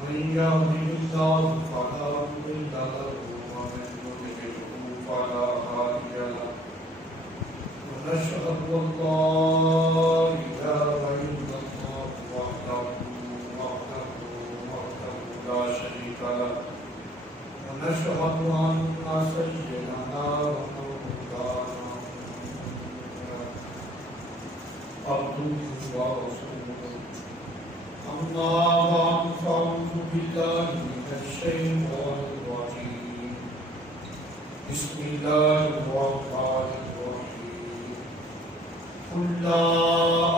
من يهده الله فلا مضل له ومن يضلله فلا هادي له ونشهد أن لا إله إلا الله وحده لا شريك له ونشهد أن سيدنا ومولانا عبده ورسوله أما بعد فأعوذ بالله من الشيطان الرجيم بسم الله الرحمن الرحيم قل لا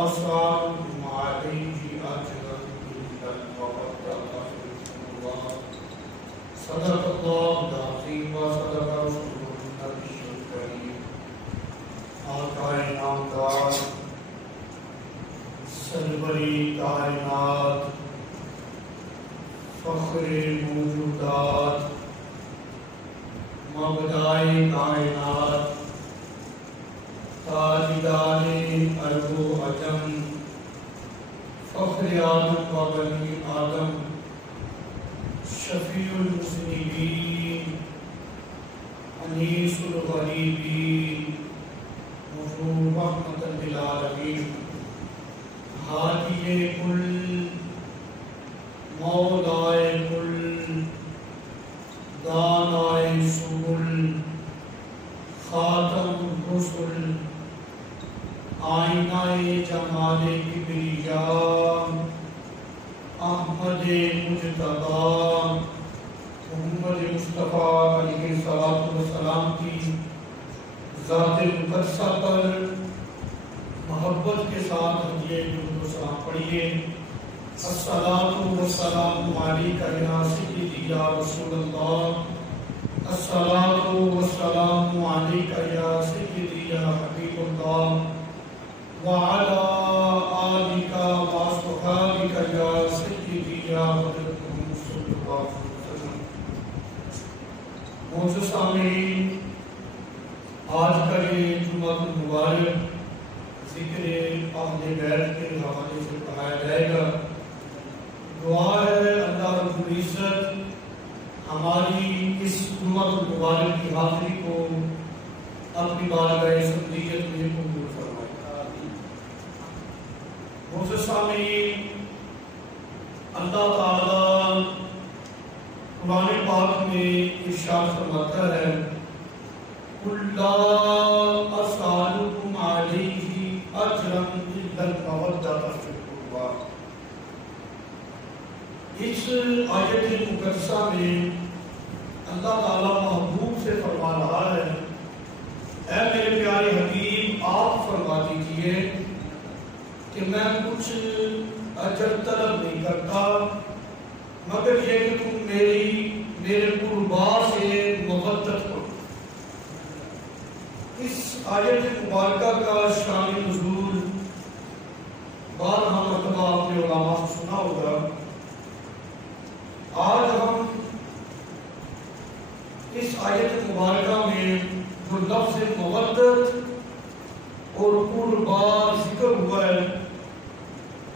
أسألكم عليه أجرا إلا المودة في القربى صدق الله العظيم وصدق رسوله النبي الكريم آقا نامدار سروری کائنات فخر موجودات مبدائے کائنات تاجدار ارض و عجم فخر آدم و بنی آدم شفیع المذنبین انیس الغریبین مظہور رحمت للعالمین ہادی کل مولائے کل دانائے سبل خاتم الرسل آئینہ جمال کبریا احمد مجتبی محمد مصطفیٰ علیہ السلام کی ذات مقدسہ پر محبت کے ساتھ یہ درود و سلام پڑھیے۔ الصلاۃ والسلام علیک یا سیدی یا رسول اللہ، الصلاۃ والسلام علیک یا سیدی یا حبیب اللہ، وعلی آلک واصحابک یا سیدی یا حضرت محمد صلی اللہ علیہ وسلم۔ معزز سامعین، آج کا یہ جمعہ المبارک ذکر اہل بیت کے حوالے سے پڑھایا جائے گا۔ دعا ہے اللہ رب العزت ہماری اس جمعہ المبارک کی حاضری کو اپنی بارگاہ سمدیت میں قبول فرمائے۔ معزز سامعین، اللہ تعالیٰ قرآن پاک میں ارشاد فرماتا ہے قُلْ لَا أَسْأَلُكُمْ عَلَيْهِ اجرا الا المودة في القربى۔ اس آیت مقدسہ میں اللہ تعالیٰ محبوب سے فرما رہا ہے اے میرے پیارے حبیب، آپ فرما دیجئے کہ میں کچھ اجر طلب نہیں کرتا مگر یہ کہ تم میرے قربا سے مودت کرو۔ اس آیت مبارکہ کا شان نزول بارہا مرتبہ آپ نے علماء سے سنا ہوگا۔ آج ہم اس آیت مبارکہ میں جو لفظ مودت اور قربا ذکر ہوا ہے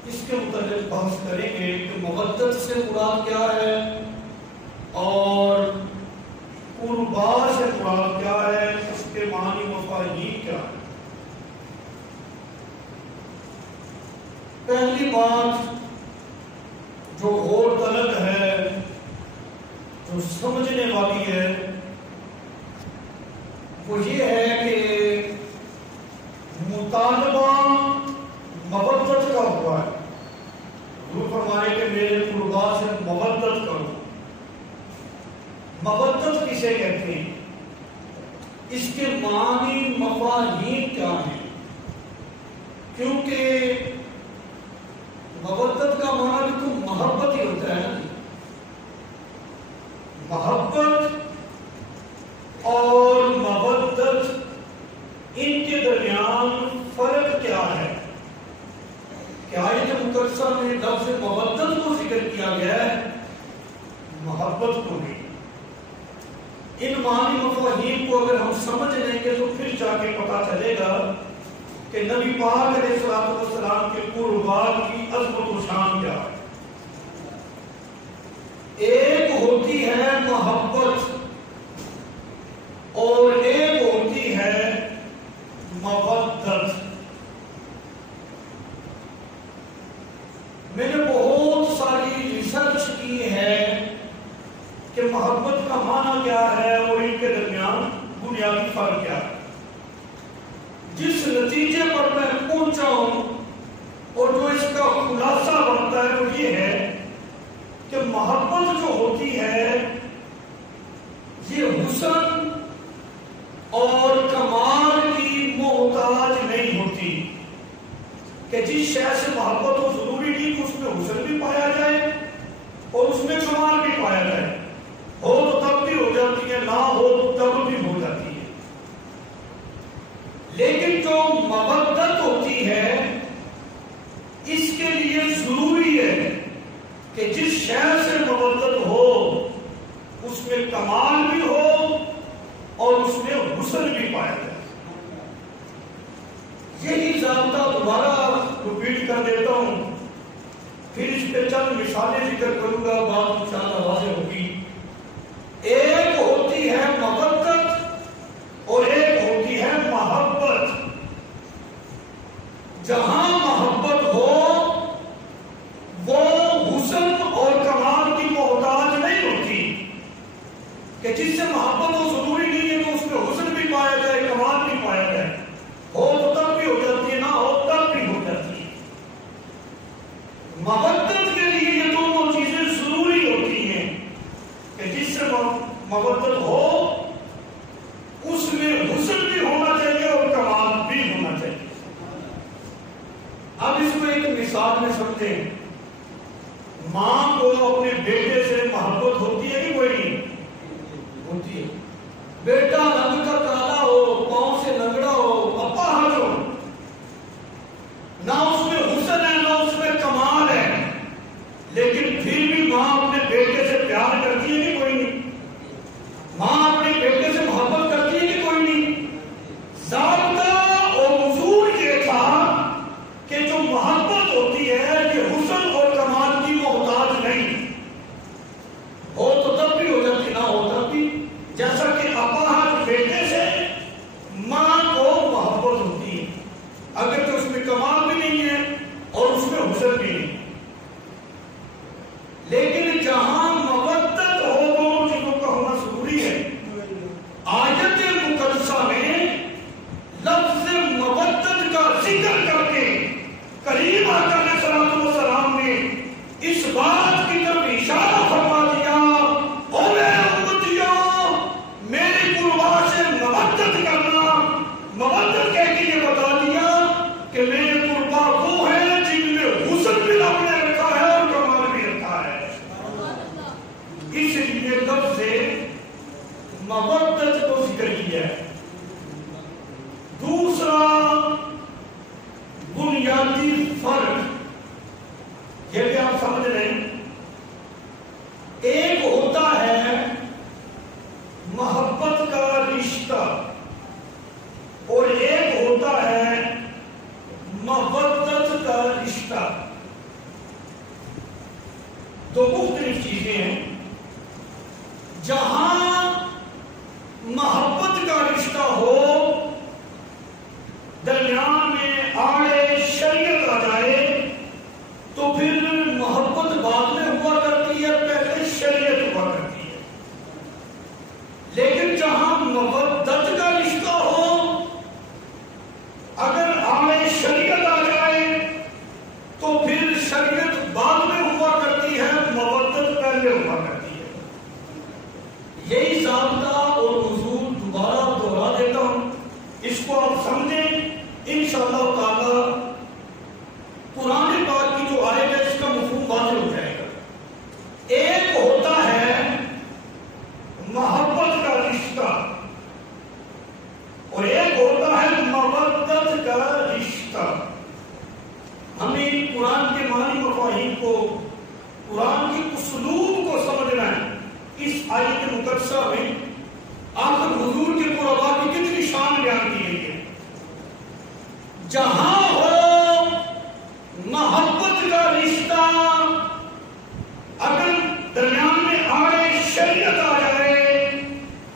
اس کے متعلق بحث کریں گے کہ مودت سے مراد کیا ہے اور قربا سے مراد کیا ہے، اس کے معنی مفاہیم کیا ہے۔ پہلی بات جو غور طلب ہے، جو سمجھنے والی ہے، وہ یہ ہے کہ مطالبہ مودت کا ہوا ہے۔ حضور فرمائے کہ میرے قربا سے مودت کرو۔ مودت کسے کہتے ہیں، اس کے معنی مفاہیم کیا ہیں؟ کیونکہ مودت کا معنی بھی تو محبت ہی ہوتا ہے نا۔ محبت اور مودت ان کے درمیان فرق کیا ہے؟ کہ آیت مقدسہ میں لفظ مودت کو ذکر کیا گیا ہے، محبت کو نہیں۔ ان معنی مفاہیم کو اگر ہم سمجھ لیں گے تو پھر جا کے پتہ چلے گا کہ نبی پاک علیہ السلام کے قربات کی عظمت و شان کیا ہے۔ میں نے بہت ساری ریسرچ کی ہے کہ محبت کا معنی کیا ہے اور ان کے درمیان بنیادی فرق کیا ہے. جس نتیجے پر میں پہنچا ہوں اور جو اس کا خلاصہ بنتا ہے وہ یہ ہے کہ محبت جو ہوتی ہے یہ حسن اور کمال کی محتاج نہیں ہوتی کہ جس شے سے محبت ہو ضروری نہیں کہ اس میں حسن بھی پایا جائے اور اس میں کمال بھی پایا جائے. ہو تو تب بھی ہو جاتی ہے، نہ ہو تو تب بھی ہو جاتی ہے. لیکن جو مودت ہوتی ہے اس کے لیے ضروری ہے کہ جس شے سے مودت ہو اس میں کمال بھی ہو اور اس میں حسن بھی پایا جائے. یہی ضابطہ دوبارہ ریپیٹ کر دیتا ہوں، پھر اس پہ چند مثالیں ذکر کروں گا، بات انشاءاللہ واضح ہوگی. ایک ہوتی ہے مودت اور ایک ہوتی ہے محبت. جہاں محبت ہو وہ حسن اور کمال کی محتاج نہیں ہوتی کہ جس سے محبت ہو ضروری نہیں ہے کہ اس میں حسن بھی پایا جائے کمال بھی پایا جائے. ہو تو تب بھی ہو جاتی ہے، نہ ہو تب بھی ہو جاتی ہے. مودت کے لیے یہ دونوں چیزیں ضروری ہوتی ہیں کہ جس سے مودت ہو اس میں حسن بھی ہونا چاہیے اور کمال بھی ہونا چاہیے. اب اس کو ایک مثال میں سمجھیں. ماں کو اپنے بیٹے سے محبت ہوتی ہے کہ کوئی نہیں ہوتی ہے. بیٹا رنگ کا کالا ہو، پاؤں سے لنگڑا ہو، اپاہج ہو، نہ اس میں حسن ہے نہ اس میں کمال ہے، لیکن پھر بھی ماں اپنے بیٹے سے پیار کرتی ہے کہ کوئی نہیں. ماں اپنے بیٹے سے محبت کرتی ہے کہ کوئی نہیں. ضابطہ اور اصول یہ تھا کہ جو محبت ہوتی ہے یہ حسن اور کمال کی محتاج نہیں. ہو تو تب بھی ہو جاتی، نہ ہو تب بھی. جیسا کہ اپاہج بیٹے سے ماں کو محبت ہوتی ہے اگر تو اس میں کمال بھی نہیں ہے اور اس میں حسن بھی نہیں. لیکن جہاں مودت ہو دونوں چیزوں کا ہونا ضروری ہے. آیت مقدسہ میں لفظ مودت کا ذکر کر کے کریم آقا علیہ الصلوۃ والسلام نے اس بات کی طرف اشارہ فرما دیا، او میرے امتیوں میری قربا سے مودت کرنا. مودت کہہ کے یہ بتا دیا کہ میرے قربا وہ ہیں جن میں حسن بھی رب نے رکھا ہے اور کمال بھی رکھا ہے. اس لیے لفظ مودت کو ذکر کیا ہے. دوسرا بنیادی فرق یہ بھی آپ سمجھ رہے ہیں. ایک ہوتا ہے محبت کا رشتہ اور ایک ہوتا ہے مودت کا رشتہ. دو مختلف چیزیں ہیں. جہاں محبت کا رشتہ ہو درمیان میں آڑے شریعت آ جائے تو پھر محبت بعد میں ہوا کرتی ہے، پہلے شریعت ہوا کرتی ہے. لیکن جہاں مودت کا رشتہ ہو اگر آڑے شریعت آ جائے تو پھر شریعت بعد میں ہوا کرتی ہے، مودت پہلے ہوا کرتی ہے. یہی ضابطہ اور اصول دوبارہ دوہرا دیتا ہوں، اس کو آپ سمجھیں انشاءاللہ تعالی. قرآن پاک کی جو آیت ہے اس کا مفہوم واضح ہو جائے گا. ایک ہوتا ہے محبت کا رشتہ اور ایک ہوتا ہے مودت کا رشتہ. ہمیں قرآن کے معنی مفاہیم کو، قرآن کی اسلوب کو سمجھنا ہے. اس آیت مقدسہ میں آخر حضور کے قربا کی کتنی شان بیان کی گئی ہے. جہاں ہو محبت کا رشتہ اگر درمیان میں آڑے شریعت آ جائے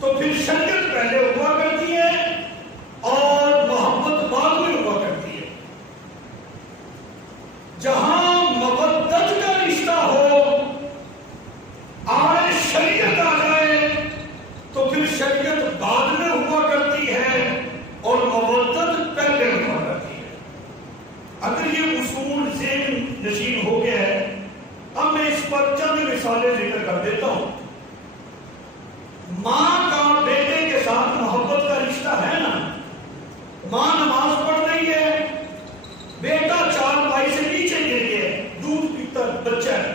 تو پھر شریعت پہلے ہوا کرتی ہے اور محبت بعد میں ہوا کرتی ہے. جہاں محبت مثالیں ذکر کر دیتا ہوں. ماں کا بیٹے کے ساتھ محبت کا رشتہ ہے نا. ماں نماز پڑھ رہی ہے, بیٹا چارپائی سے نیچے گر گیا, دودھ پیتا بچہ ہے,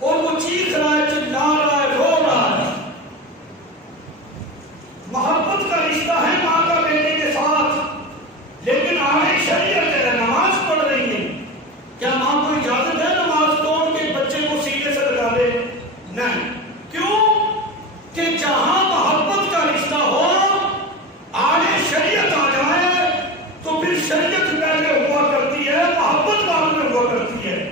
اور وہ چیخ رہا ہے, چلا رہا ہے, رو رہا ہے. محبت کا رشتہ ہے ماں کا بیٹے کے ساتھ, لیکن آگے شریعت ہے, نماز پڑھ رہی ہے. کیا ماں کو اجازت ہے نماز توڑ کے بچے کو سینے سے لگا دے؟ نہیں. کیوں کہ جہاں محبت کا رشتہ ہو, آگے شریعت آ جائے تو پھر شریعت پہلے ہوا کرتی ہے, محبت بعد میں ہوا کرتی ہے.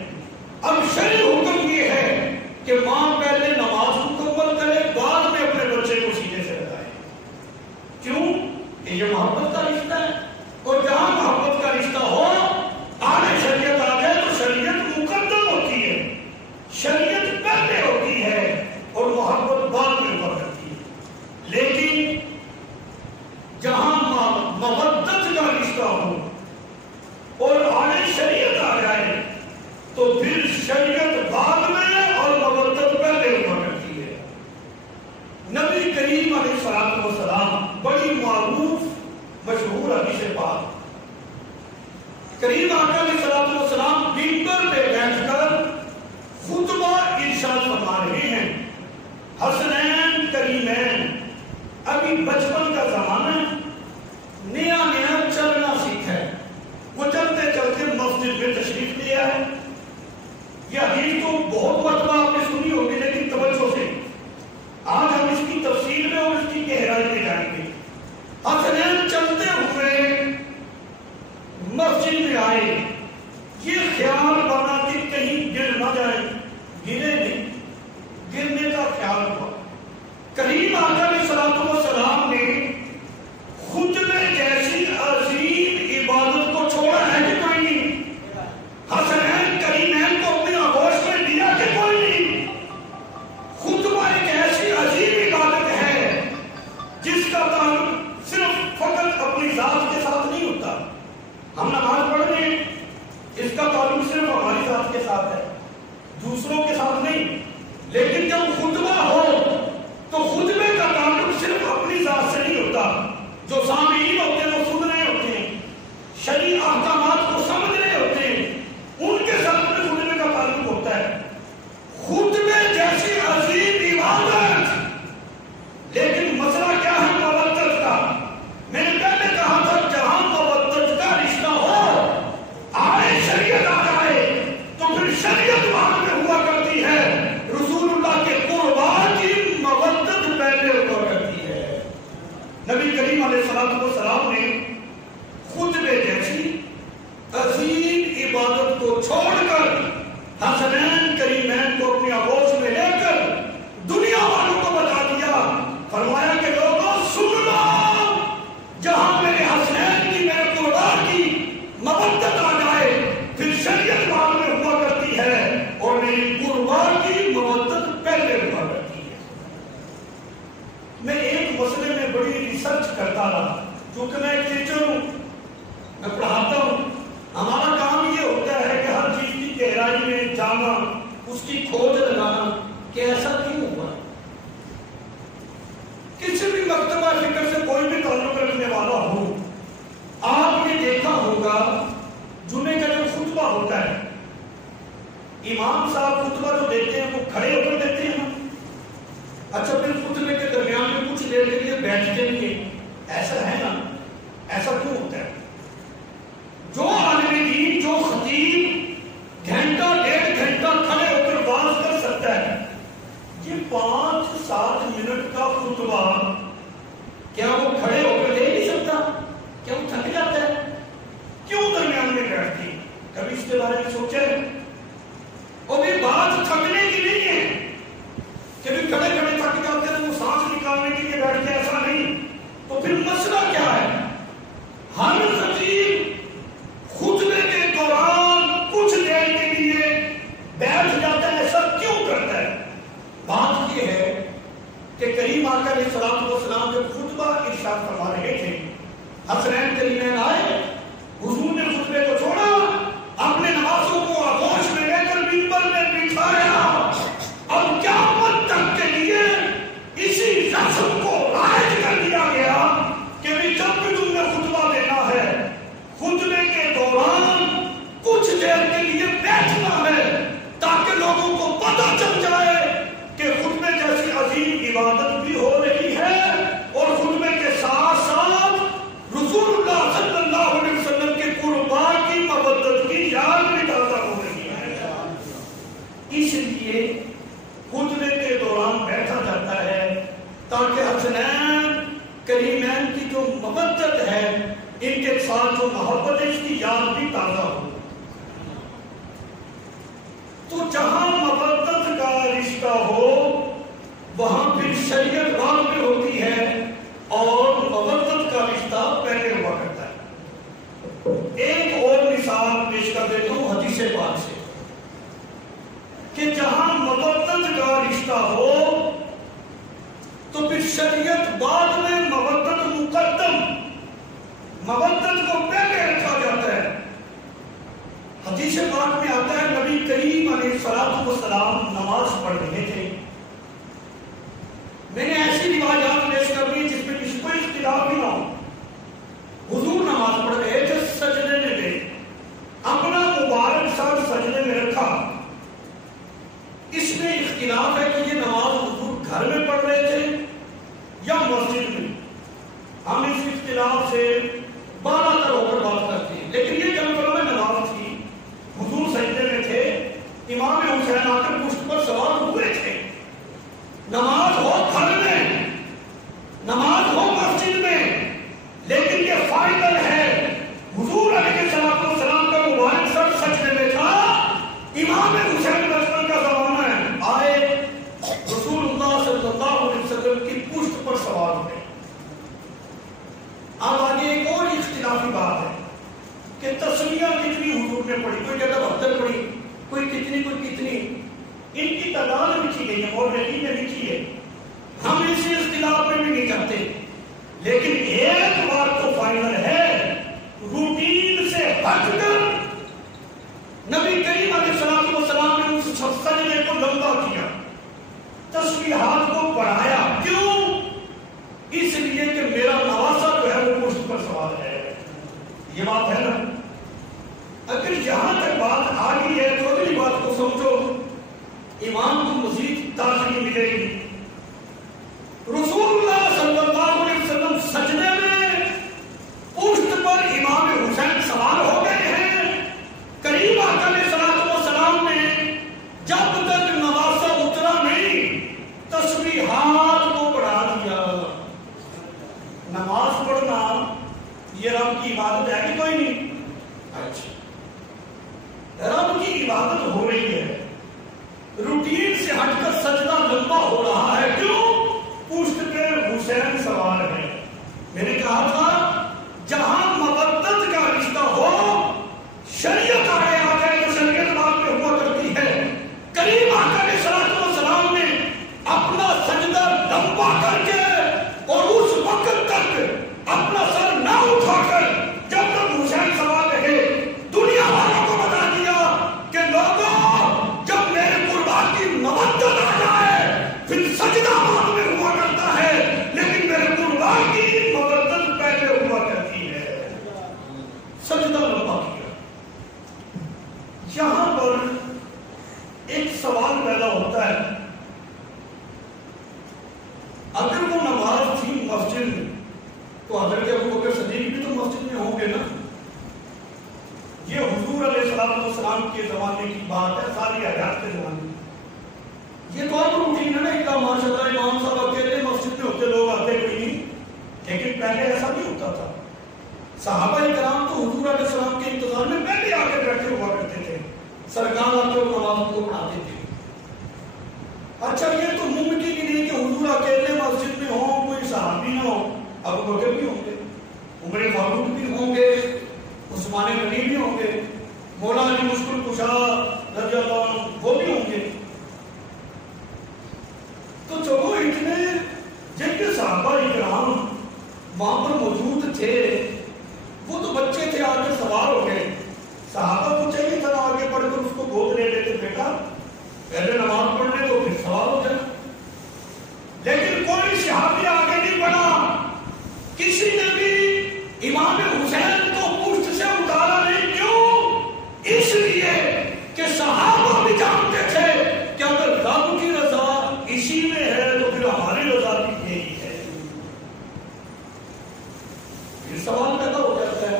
اب شرعی حکم یہ ہے کہ ماں پہلے نماز مکمل کرے, بعد میں اپنے بچے کو سینے سے لگائے. کیوں کہ یہ محبت کا رشتہ ہے, اور جہاں محبت کا رشتہ ہو آگے شریعت آ جائے تو شریعت مقدم ہوتی ہے, شریعت پہلے ہوتی ہے اور محبت بعد میں ہوا کرتی ہے. لیکن جہاں مودت کا رشتہ ہو اور آگے شریعت آ جائے تو پھر شریعت بعد میں اور مودت پہلے ہوا کرتی ہے. نبی کریم علیہ السلام بڑی معروف مشہور حدیث پاک, کریم آقا علیہ السلام منبر پہ بیٹھ کر خطبہ ارشاد فرما رہے ہیں. حسنین کریمین, ابھی بچپن کا زمانہ ہے, نیا نیا چلنا سیکھا ہے, وہ چلتے چلتے مسجد میں تشریف لیا ہے. یہ حدیث تو بہت مرتبہ آپ نے سنی ہوگی, لیکن توجہ سے آج ہم اس کی تفصیل میں اور اس کی گہرائی میں جائیں گے. حسنین چلتے ہوئے مسجد میں آئے, یہ خیال بنا کہ کہیں گر نہ جائے. گرے نہیں, گرنے کا خیال ہوا. کریم آقا علیہ السلام نے خطبے جیسی عظیم عبادت کو چھوڑا ہے کہ کوئی نہیں؟ حسنین کریمین کو اپنی آغوش میں دیا کہ کوئی نہیں؟ خطبہ ایک ایسی عظیم عبادت ہے جس کا تعلق صرف فقط اپنی ذات کے ساتھ نہیں ہوتا. ہم نماز پڑھ رہے ہیں, اس کا تعلق صرف ہماری ذات کے ساتھ ہے, دوسروں کے ساتھ نہیں. لیکن جب خطبہ ہو تو خطبے کا تعلق صرف اپنی ذات سے نہیں ہوتا. جو سامعین ہوتے ہیں وہ سن رہے ہوتے ہیں, شرعی احکامات کو سمجھ رہے ہوتے ہیں, ان کے ساتھ میں خطبے کا تعلق ہوتا ہے. خطبے جیسی عظیم عبادت, لیکن مسئلہ کیا ہے مودت کا. میں نے پہلے کہا تھا جہاں مودت کا رشتہ ہو, آئے شریعت آ جائے تو پھر شریعت وہاں میں ہوا کرتی ہے. رسول اللہ کے قربان کی مودت پہلے ہوا کرتی ہے. نبی کریم علیہ السلام نے خطبے جیسی عظیم عبادت کو چھوڑ کر حسنین کریمین کو اپنی آغوش میں لے کر دنیا والوں کو بتا دیا. فرمایا کہ لوگوں سن لو, جہاں میرے حسنین کی, میرے قربان کی مودت آ جائے پھر شریعت بعد میں ہوا کرتی ہے اور میری قربان کی مودت پہلے ہوا کرتی ہے. میں ایک مسئلے میں بڑی ریسرچ کرتا رہا, کیونکہ میں ایک ٹیچر ہوں, میں پڑھاتا ہوں. ہمارا کام یہ ہوتا ہے کہ ہر چیز کی گہرائی میں جانا, اس کی کھوج لگانا کہ ایسا کیوں ہوا. کسی بھی مکتبہ فکر سے کوئی بھی تعلق رکھنے والا ہو, آپ نے دیکھا ہوگا جمعے کا جو خطبہ ہوتا ہے, امام صاحب خطبہ جو دیتے ہیں وہ کھڑے ہو کر دیتے ہیں. اچھا, پھر خطبے کے درمیان میں کچھ دیر کے لیے بیٹھتے ہیں, ایسا ہے نا؟ ایسا کیوں ہوتا ہے؟ جو عالم دین, جو خطیب گھنٹہ ڈیڑھ گھنٹہ کھڑے ہو کر واعظ کر سکتا ہے, یہ 5-7 منٹ کا خطبہ کیا وہ کھڑے ہو کر دے نہیں سکتا؟ کیا وہ تھک جاتا ہے؟ کیوں درمیان میں بیٹھتے ہیں؟ کبھی اس کے بارے میں سوچا ہے؟ اور بھی بات تھکنے کی نہیں ہے کہ بھی کھڑے کھڑے تھک جاتے ہیں وہ سانس نکالنے کے لیے بیٹھتے, ایسا نہیں. تو پھر مسئلہ کیا ہے؟ ہر خطیب خطبے کے دوران کچھ دیر کے لیے بیٹھ جاتا ہے, ایسا کیوں کرتا ہے؟ بات یہ ہے کہ کریم آقا علیہ السلام جب خطبہ ارشاد فرما رہے تھے, حسنین کریمین آئے, حضور نے خطبے کو چھوڑا, اپنے نوازوں کو آغوش میں لے کر منبر میں بٹھایا. اب کیا اس لیے خطبے کے دوران بیٹھا جاتا ہے تاکہ حسنین کریمین کی جو مودت ہے، ان کے ساتھ جو محبت ہے، اس کی یاد بھی تازہ ہو۔ تو جہاں مودت کا رشتہ ہو وہاں پھر شریعت بعد میں ہوتی ہے اور مودت کا رشتہ پہلے ہوا کرتا ہے۔ ایک اور مثال پیش کر دیتا ہوں حدیث پاک سے کہ جہاں مودت کا رشتہ ہو تو پھر شریعت بعد میں مودت مقدم، مودت کو پہلے رکھا جاتا ہے۔ حدیث پاک میں آتا ہے نبی کریم علیہ السلام نماز پڑھ رہے تھے۔ میں نے ایسی روایات پیش کرنی جس میں کسی کو اختلاف بھی نہ ہو۔ حضور نماز پڑھ رہے تھے، سجدے میں گئے، اپنا مبارک سر سجدے میں رکھا۔ اس میں اختلاف ہے کہ یہ نماز حضور گھر میں پڑھ رہے تھے یا مسجد میں۔ ہم اس اختلاف سے بالا تر ہو کر بات کرتے ہیں، لیکن یہ جنگلوں میں نماز تھی، حضور سجدے میں تھے، امام حسین آ کر پشت پر سوار ہوئے تھے۔ نماز ہو گھر میں، نماز ہو مسجد میں، لیکن یہ فائدل ہے حضور علیہ السلام کا مبارک سر سجدے میں تھا، امام حسین بچپن کا زمانہ ہے، آئے رسول اللہ صلی اللہ علیہ وسلم کی پشت پر سوار ہوئے۔ اب آگے ایک اور اختلافی بات ہے کہ تسمیہ کتنی حضور نے پڑھی، کوئی جگہ 72 پڑھی، کوئی کتنی کوئی کتنی، ان کی تعداد لکھی گئی ہے اور نے لکھی ہے، ہم اس اختلاف میں بھی نہیں کرتے، لیکن ایک بات تو فائنل ہے، روٹین سے ہٹ کر نبی کریم علیہ السلام نے اس سجدے کو لمبا کیا، تسبیحات کو بڑھایا۔ کیوں؟ اس لیے کہ میرا نواسا جو ہے وہ پشت پر سوار ہے۔ یہ بات ہے نا؟ اگر یہاں تک بات آ گئی ہے تو اگلی بات کو سمجھو، امام کو مزید تازگی ملے گی۔ رسول اللہ صلی اللہ علیہ وسلم سجدے میں پشت پر امام حسین سوار ہو گئے ہیں، قریب آقا علیہ السلام نے جب تک نواسا اترا نہیں تسبیحات کو بڑھا دیا۔ نماز پڑھنا یہ رب کی عبادت ہے کہ کوئی نہیں؟ اچھا، رب کی عبادت ہو رہی ہے، روٹین سے ہٹ کر سجدہ لمبا ہو رہا ہے، کیوں؟ پشت پہ حسین سوار ہے۔ میں نے کہا تھا جہاں مودت کا رشتہ ہو شریعت آگے آ جائے تو شریعت بعد میں ہوا کرتی ہے۔ قریب آقا علیہ السلام نے اپنا سجدہ لمبا کر کے اور اس وقت تک اپنا سر نہ اٹھا کر جب تک حسین سوار رہے دنیا والوں کو بتا دیا کہ لوگوں جب میرے قربان کی مودت آ جائے پھر سجدہ بعد میں ہوا کرتا ہے، لیکن میرے قربان کی مودت پہلے ہوا کرتی ہے۔ سجدہ لمبا کیا۔ یہاں پر ایک سوال پیدا ہوتا ہے، اگر وہ نماز تھی مسجد میں تو حضرت ابوبکر صدیق بھی تو مسجد میں ہوں گے نا؟ یہ حضور علیہ السلام کے زمانے کی بات ہے، ساری حیات کے زمانے میں۔ یہ تو اب روٹین ہے نا، ایک ماشاء اللہ امام صاحب اکیلے مسجد میں ہوتے، لوگ آتے کوئی نہیں، لیکن پہلے ایسا نہیں ہوتا تھا۔ صحابہ کرام تو حضور علیہ السلام کے انتظار میں پہلے آ کے بیٹھے ہوا کرتے تھے، سرکار آ کے نماز کو پڑھاتے تھے۔ اچھا، یہ تو ممکن ہی نہیں کہ حضور اکیلے مسجد میں ہوں، کوئی صحابی نہ ہو، ابو بکر بھی ہوں گے، عمر فاروق بھی ہوں گے، عثمان غنی بھی ہوں گے، مولا علی مشکل کشا رضی اللہ عنہ وہ بھی ہوں گے۔ تو جو اتنے جن کے صحابہ کرام وہاں پر موجود تھے وہ تو بچے تھے، آگے سوار ہو گئے، صحابہ کو چاہیے تھا آگے پڑھ کر اس کو گود لے لیتے، بیٹا پہلے نماز پڑھنے تو پھر سوار ہو جائے، لیکن کوئی صحابی آگے نہیں بڑھا، کسی نے بھی امام حسین کو پشت سے اتارا نہیں۔ کیوں؟ اس لیے کہ صحابہ بھی جانتے تھے کہ اگر رب کی رضا اسی میں ہے تو پھر ہماری رضا بھی یہی ہے۔ پھر سوال پیدا ہو جاتا ہے،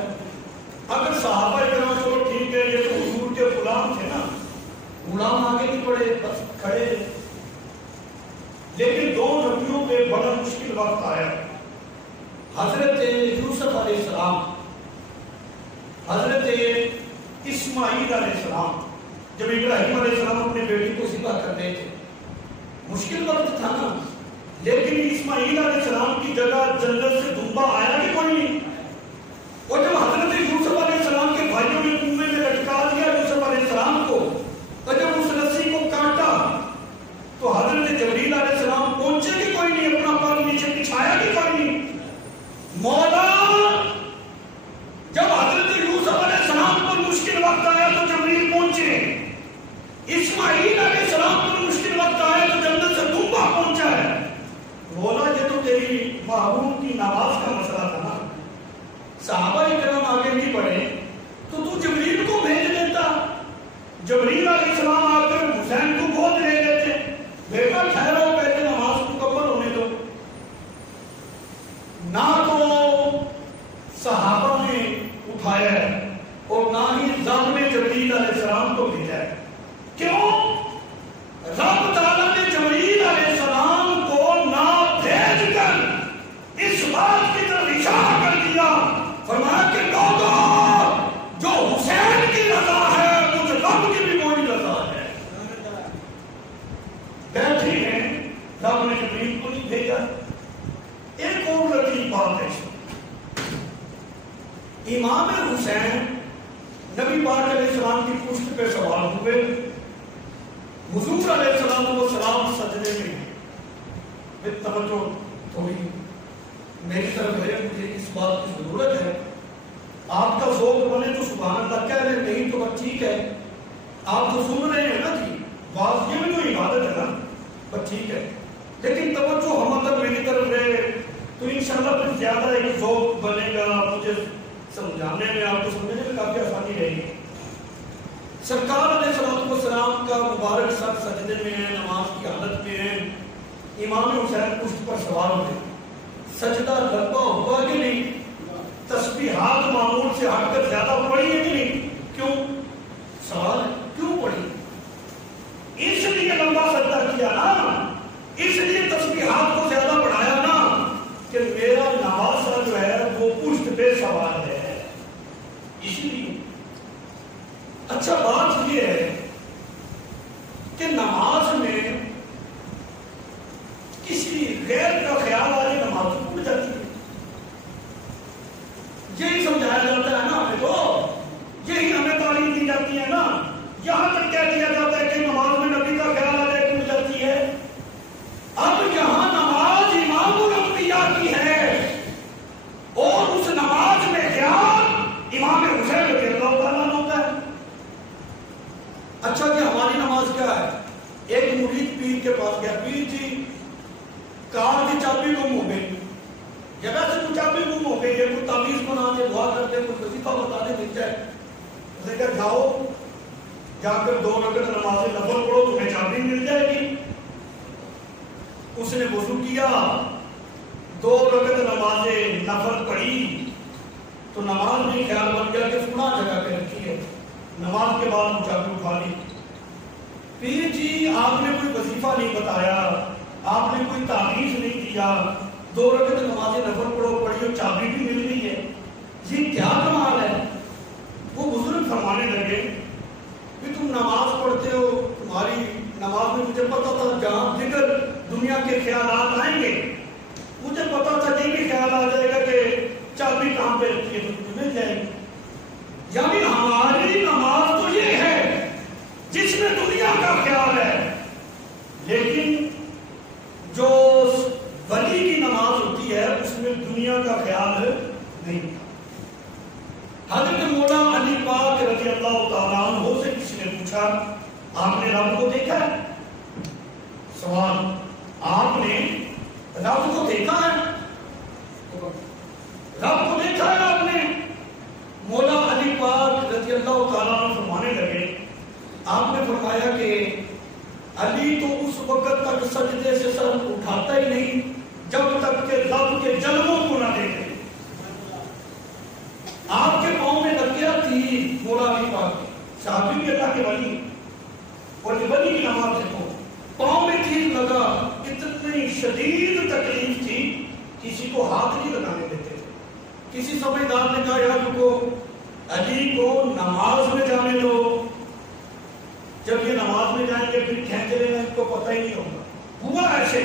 اگر صحابہ کرام چلو ٹھیک ہے، یہ تو حضور کے غلام تھے نا، غلام آگے نہیں بڑھے پڑے بس کھڑے. لیکن دو نبیوں پہ بڑا مشکل وقت آیا. حضرت یوسف علیہ السلام، حضرت اسماعیل علیہ السلام، جب ابراہیم علیہ السلام اپنے بیٹی کو ذبح کر رہے تھے، مشکل وقت تھا نا. لیکن اسماعیل علیہ السلام کی جگہ جنت سے دمبا آیا کہ کوئی نہیں. اور جب حضرت یوسف علیہ السلام کے بھائیوں نے کنویں میں لٹکا دیا یوسف علیہ السلام کو، اور جب اس رسی کو کاٹا تو حضرت جبریل علیہ السلام پہنچے کہ کوئی نہیں، اپنا پر نیچے بچھایا کہ کوئی نہیں. مولا جب حضرت یوسف علیہ السلام پر مشکل وقت آیا تو جبریل پہنچے، اسماعیل علیہ السلام پر مشکل وقت آیا تو جنت سے دمبا پہنچا ہے. مولا یہ تو تیری محبوب کی نماز کا مسئلہ تھا نا. صحابہ کرام آگے نہیں بڑھے تو جبریل کو بھیج دیتا. جبریل علیہ السلام آ کر حسین کو گود لے لیتے، بیٹا ٹھہرو پہلے نماز مکمل ہونے دو. نہ تو صحابہ نے اٹھایا ہے اور نہ ہی رب نے جبریل علیہ السلام کو بھیجا ہے. کیوں؟ رب تعالیٰ نے جبریل علیہ السلام کو نہ بھیج کر اس بات کی طرف اشارہ کر دیا، فرمایا کہ لوگوں جو حسین کی رضا ہے مجھ رب کی بھی کوئی رضا ہے. بیٹھے ہیں، رب نے جبریل کو نہیں بھیجا. ایک اور لطیف بات ہے، امام حسین نبی پاک علیہ السلام کی پشت پہ سوار ہوئے. حضور علیہ السلام کو سلام سجدے میں توجہ تھوڑی میری طرف ہے، مجھے اس بات کی ضرورت ہے. آپ کا ذوق بنے تو سبحان اللہ کہہ رہے، نہیں تو بس ٹھیک ہے. آپ تو سن رہے ہیں نا جی، بات یہ بھی تو عبادت ہے نا، بس ٹھیک ہے. لیکن توجہ ہم میری طرف رہے تو انشاءاللہ پھر زیادہ ایک ذوق بنے گا، مجھے سمجھانے میں آپ کو سمجھنے میں کافی آسانی رہے گی. سرکار علیہ السلام کا مبارک سر سجدے میں ہے، نماز کی حالت میں ہے. امام حسین پشت پر سوار ہوئے. سجدہ لمبا ہوا کہ نہیں؟ تسبیحات معمول سے ہٹ کر زیادہ پڑھی ہے کہ نہیں؟ کیوں؟ سوال ہے کیوں پڑھی؟ اس لیے لمبا سجدہ کیا نا، اس لیے تسبیحات کو زیادہ بڑھایا نا کہ میرا نواسا جو ہے وہ پشت پہ سوار ہے، اسی لیے. اچھا بات یہ ہے کہ نماز میں کسی غیر کا خیال آ جائے نماز ٹوٹ جاتی ہے. یہی سمجھایا جاتا ہے نا ہمیں، تو یہی ہمیں تعلیم دی جاتی ہے نا. یہاں تک کہہ دیا جاتا ہے کہ نماز میں نبی کا خیال آ جائے ٹوٹ جاتی ہے. اب یہاں نماز امام الانبیاء کی ہے اور اس نماز میں خیال امام حسین رضی اللہ تعالیٰ عنہ ہوتا ہے. اچھا کہ ہماری نماز کیا ہے؟ ایک مرید پیر کے پاس گیا، پیر جی کار کی چابی گم ہو گئی. جگہ سے کوئی چابی گم ہو گئی ہے، کوئی تعویذ بنا دے، دعا کر دے، کوئی وظیفہ بتا دے، مل جائے. اس نے کہا جاؤ جا کر 2 رکعت نماز نفل پڑھو، تمہیں چابی مل جائے گی. اس نے وضو کیا، 2 رکعت نماز نفل پڑھی تو نماز میں خیال بن گیا کہ فلاں جگہ پہ رکھی ہے. نماز کے بعد چابی اٹھا لی. پیر جی آپ نے کوئی وظیفہ نہیں بتایا، آپ نے کوئی تعویذ نہیں دیا، 2 رکعت نماز نفل پڑھو پڑھی اور چابی بھی مل گئی ہے، یہ کیا کمال ہے؟ وہ بزرگ فرمانے لگے کہ تم نماز پڑھتے ہو، تمہاری نماز میں مجھے پتا تھا جہاں دیگر دنیا کے خیالات آئیں گے، مجھے پتا تھا یہ بھی خیال آ جائے گا کہ چابی کہاں پہ رکھی ہے تو تمہیں مل جائے گی. یعنی ہماری نماز تو یہ ہے جس میں دنیا کا خیال ہے، لیکن جو ولی کی نماز ہوتی ہے اس میں دنیا کا خیال نہیں. حضرت مولا علی پاک رضی اللہ تعالیٰ عنہ سے کسی نے پوچھا آپ نے رب کو دیکھا ہے؟ سوال، آپ نے رب کو دیکھا ہے؟ رب کو دیکھا ہے آپ نے؟ مولا علی پاک رضی اللہ تعالیٰ عنہ فرمانے لگے، آپ نے فرمایا کہ علی تو اس وقت تک سجدے سے سر اٹھاتا ہی نہیں جب تک کہ رب کے جلووں کو نہ دیکھے. آپ کے پاؤں میں لگیا تھی مولا علی پاک، صحابی بھی اللہ کے ولی. اور یہ ولی کی نماز دیکھو، پاؤں میں تیر لگا، اتنی شدید تکلیف تھی، کسی کو ہاتھ نہیں لگانے دیتے تھے. کسی سمجھدار نے کہا یار رکو، علی کو نماز میں جانے دو، جب یہ نماز میں جائیں گے پھر کھینچ رہے ہیں، اس کو پتہ ہی نہیں ہوگا. ہوا ایسے،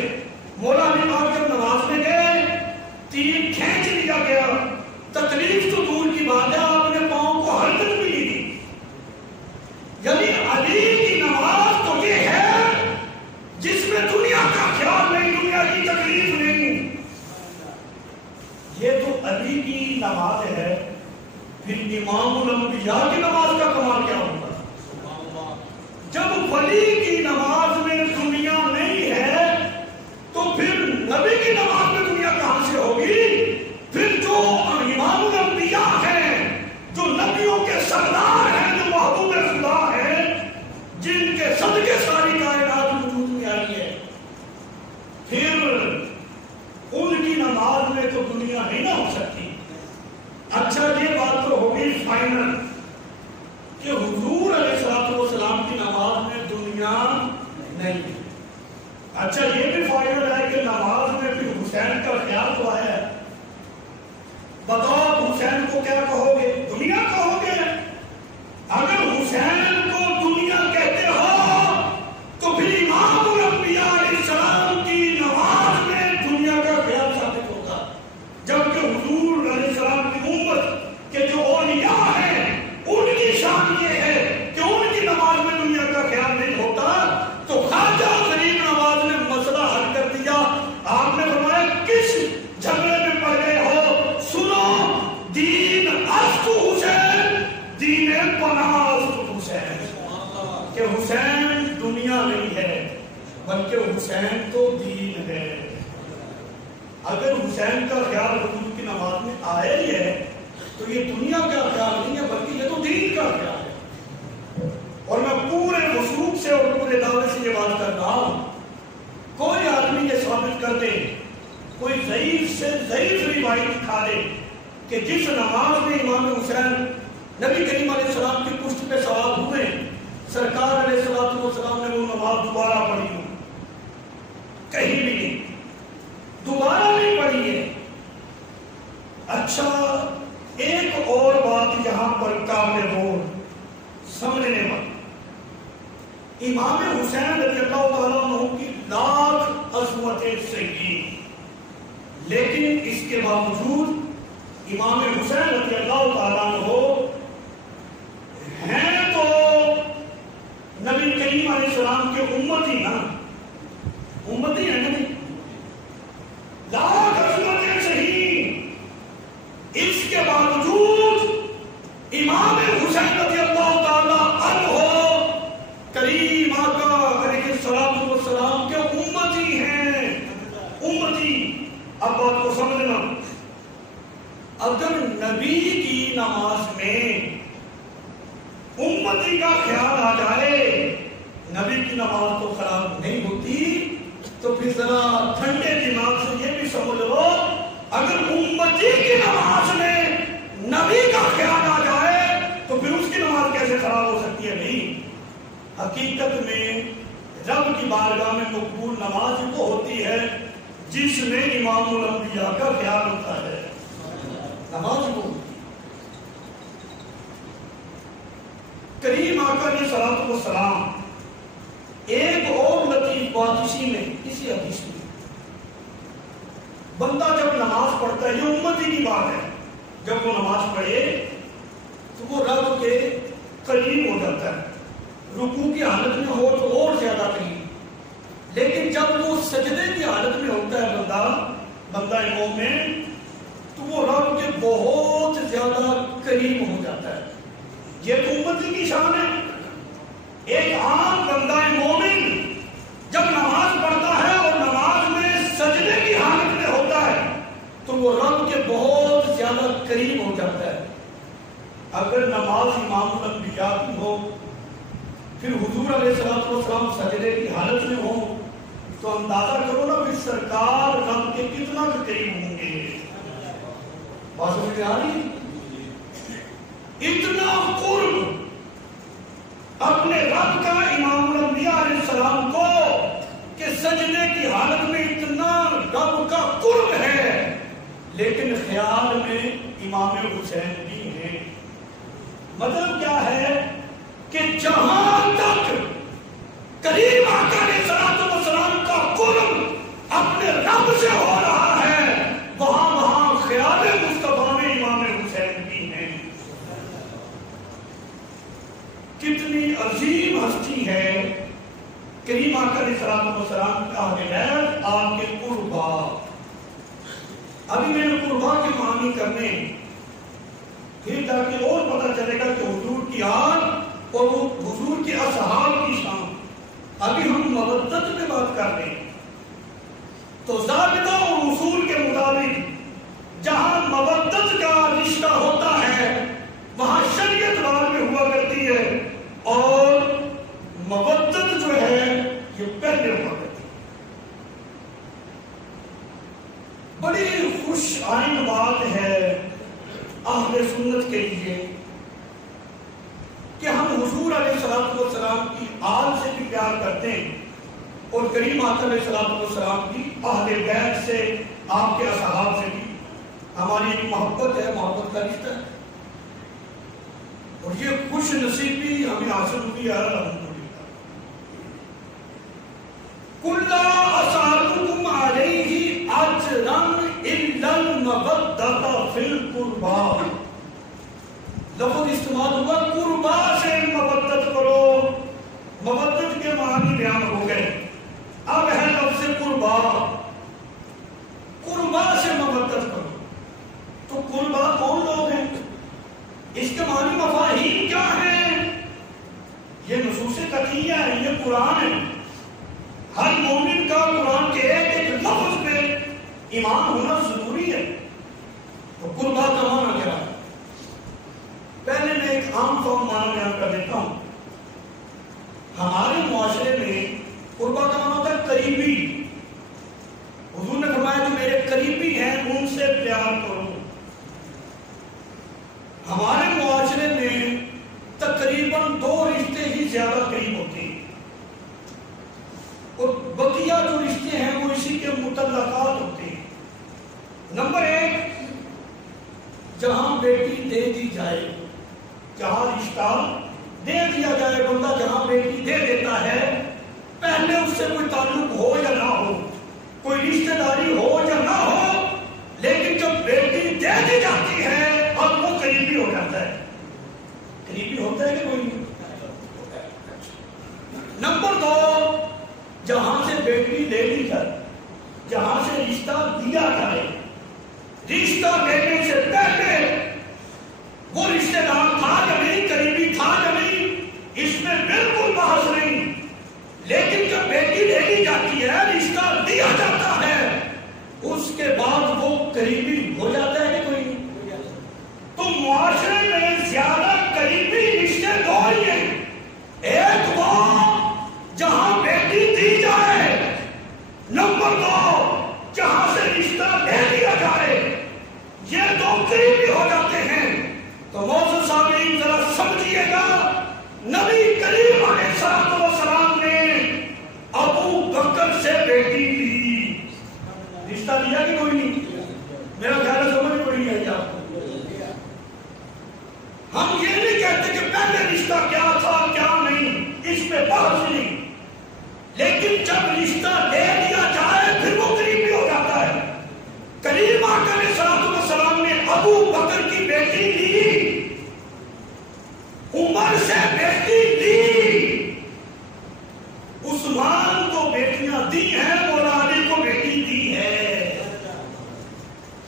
مولا علی پاک جب نماز میں گئے تیر کھینچ لیا گیا، تکلیف تو دور کی بات ہے، آپ نے پاؤں کو حرکت بھی نہیں دی. یعنی علی کی نماز تو یہ ہے جس میں دنیا کا خیال نہیں، دنیا کی تکلیف نہیں. یہ تو علی کی نماز ہے. پھر امام الانبیاء کی نماز کا کمال کیا ہوگا؟ جب ولی کی نماز میں دنیا نہیں ہے تو پھر نبی کی نماز میں دنیا کہاں سے ہوگی؟ پھر جو امام الانبیاء ہیں، جو نبیوں کے سردار ہیں، جو محبوب خدا ہیں، جن کے صدقے ساری کائنات وجود میں آئی ہے، پھر ان کی نماز میں تو دنیا نہیں نہ ہو سکتی. اچھا یہ بات تو ہوگی فائنل کہ حضور علیہ السلام کی نماز میں دنیا نہیں. اچھا یہ بھی فائنل ہے کہ نماز میں پھر حسین کا خیال تو ہے. بتاؤ حسین کو کیا کہو گے؟ دنیا کہو گے؟ اگر حسین کو دنیا کہتے ہو تو پھر امام الانبیاء علیہ السلام کی نماز میں دنیا کا خیال ثابت ہوگا. جبکہ حضور علیہ السلام کی امت کے جو اولیاء ہیں ان کی شان یہ ہے کہ ان کی نماز میں دنیا کا خیال نہیں ہوتا. تو خواجہ غریب نواز نے مسئلہ حل کر دیا. آپ نے فرمایا کس جھگڑے میں پڑ گئے ہو؟ سنو، دین است حسین، دین پناہ است حسین. کہ حسین دنیا نہیں ہے بلکہ حسین تو دین ہے. اگر حسین کا خیال حضور کی نماز میں آیا ہی ہے تو یہ دنیا کا خیال نہیں ہے بلکہ یہ تو دین کا خیال ہے. اور میں پورے وثوق سے اور پورے دعوے سے یہ بات کر رہا ہوں، کوئی آدمی یہ ثابت کر دے، کوئی ضعیف سے ضعیف روایت دکھا دے کہ جس نماز میں امام حسین نبی کریم علیہ السلام کی پشت پہ سوار ہوئے، سرکار علیہ السلام نے وہ نماز دوبارہ پڑھی ہو، کہیں بھی نہیں، دوبارہ نہیں پڑھی ہے. اچھا ایک اور بات یہاں پر قابل غور سمجھنے والی، امام حسین رضی اللہ تعالیٰ عنہ کی لاکھ عظمتیں صحیح، لیکن اس کے باوجود امام حسین رضی اللہ تعالیٰ عنہ ہیں تو نبی کریم علیہ السلام کے امتی نا، امتی ہیں نہیں، لاکھ عظمتیں صحیح، اس کے باوجود امام حسین رضی اللہ تعالیٰ عنہ کریم آقا علیہ السلام کے امتی ہیں. امتی، اب بات کو سمجھنا، اگر نبی کی نماز میں امتی کا خیال آ جائے، نبی کی نماز تو خراب نہیں ہوتی. تو پھر ذرا ٹھنڈے دماغ سے یہ بھی سمجھ لو، اگر امتی کی نماز میں نبی کا خیال آ جائے تو پھر اس کی نماز کیسے خراب ہو سکتی ہے؟ نہیں، حقیقت میں رب کی بارگاہ میں مقبول نماز وہ ہوتی ہے جس میں امام الانبیاء کا خیال ہوتا ہے. نماز کو کریم آقا علیہ الصلوۃ والسلام ایک اور لطیف بات اسی حدیث میں، بندہ جب نماز پڑھتا ہے، یہ امتی کی بات ہے، جب وہ نماز پڑھے تو وہ رب کے قریب ہو جاتا ہے. رکوع کی حالت میں ہو تو اور زیادہ قریب، لیکن جب وہ سجدے کی حالت میں ہوتا ہے بندہ مومن، تو وہ رب کے بہت زیادہ قریب ہو جاتا ہے. یہ تو امتی کی شان ہے. ایک عام بندہ مومن جب نماز پڑھتا ہے اور نماز میں سجدے کی حالت میں ہوتا ہے تو وہ رب کے بہت زیادہ قریب ہو جاتا ہے. اگر نماز امام الانبیاء کی ہو، پھر حضور علیہ السلام سجدے کی حالت میں ہو، تو اندازہ کرو نا پھر سرکار رب کے کتنا قریب ہوں گے. بات سمجھ آ رہی؟ اتنا قرب اپنے رب کا امام الانبیاء علیہ السلام کو کہ سجدے کی حالت میں اتنا رب کا قرب ہے، لیکن خیال میں امام حسین بھی ہیں۔ مطلب کیا ہے کہ جہاں تک کریم آقا علیہ السلام کا قرب اپنے رب سے ہو رہا ہے، وہاں خیال مصطفیٰ میں امام حسین بھی ہیں۔ کتنی عظیم ہستی ہے کریم آقا علیہ السلام کا ہدایت آپ کے قربا۔ ابھی میں نے قربا کے معنی کرنے، پھر جا کے اور پتہ چلے گا کہ حضور کی آل اور وہ حضور کے اصحاب کی شان۔ ابھی ہم مودت میں بات کر رہے ہیں، تو ضابطہ اور اصول کے مطابق جہاں مودت کا رشتہ ہوتا ہے وہاں شریعت بعد میں ہوا کرتی ہے، اور مودت جو ہے یہ پہلے ہوا کرتی ہے۔ بڑی خوش آئین بات ہے اہل سنت کے لیے کہ ہم حضور علیہ السلام کی آل سے بھی پیار کرتے ہیں، اور کریم آقا علیہ السلام کی اہل بیت سے، آپ کے اصحاب سے بھی ہماری ایک محبت ہے، محبت کا رشتہ ہے، اور یہ خوش نصیبی ہمیں حاصل ہوئی ہے الحمدللہ۔ کُلَّا أَسْأَلُكُمْ عَلَيْهِ أَجْرًا إِلَّا الْمَوَدَّةَ فِي الْقُرْبَى۔ لفظ استعمال ہوا قربا سے مودت کرو، مودت کے معنی بیان ہو گئے، اب ہے لفظ قربا، قربا سے مودت کرو۔ تو قربا کون لوگ ہیں؟ اس کے معنی مفاہیم کیا ہیں؟ یہ نصوص قطعیہ ہے، یہ قرآن ہے۔ ہر مومن کا قرآن کے ایک ایک لفظ پہ ایمان ہونا ضروری ہے۔ تو قربا کا معنی کیا ہے؟ پہلے میں ایک عام فارم معنی بیان کر دیتا ہوں۔ ہمارے معاشرے میں قربا کا معنی ہوتا ہے قریبی۔ حضور نے فرمایا کہ میرے قریبی ہیں ان سے پیار کرو۔ ہمارے معاشرے میں تقریباً 2 رشتے ہی زیادہ قریب ہوتے ہیں، اور بقیہ جو رشتے ہیں وہ اسی کے متعلقات ہوتے ہیں۔ نمبر 1، جہاں بیٹی دے دی جائے، جہاں رشتہ دے دیا جائے، بندہ جہاں بیٹی دے دیتا ہے، پہلے اس سے کوئی تعلق ہو یا نہ ہو، کوئی رشتہ داری ہو یا نہ ہو، لیکن جب بیٹی دے دی جاتی ہے اب وہ قریبی ہو جاتا ہے۔ قریبی ہوتا ہے کہ کوئی نہیں؟ نمبر 2، جہاں سے بیٹی لے لی جائے، جہاں سے رشتہ دیا جائے، رشتہ دینے سے پہلے وہ رشتہ دار تھا یا نہیں، قریبی تھا یا نہیں، اس میں بالکل بحث نہیں، لیکن جب بیٹی لے لی جاتی ہے، رشتہ دیا جاتا ہے، اس کے بعد وہ قریبی ہو جاتا ہے کہ کوئی نہیں؟ تو معاشرے میں زیادہ قریبی رشتے 2 ہی ہیں، ایک وہ جہاں بیٹی دی جائے، نمبر 2 جہاں سے رشتہ دے دیا جائے، یہ 2 قریبی ہو جاتے ہیں۔ تو موضوع سامعین ذرا سمجھیے گا، نبی کریم علیہ السلام نے ابو بکر سے بیٹی لی، رشتہ دیا کہ کوئی نہیں؟ میرا خیال سمجھ پڑی ہے کیا؟ ہم یہ نہیں کہتے کہ پہلے رشتہ کیا تھا کیا نہیں، اس پہ بحث نہیں، لیکن جب رشتہ دے دیا جائے پھر وہ قریبی ہو جاتا ہے۔ کریم آقا علیہ السلام نے ابو بکر کی بیٹی لی، عمر سے بیٹی لی، عثمان کو بیٹیاں دی ہیں، مولا علی کو بیٹی دی ہے۔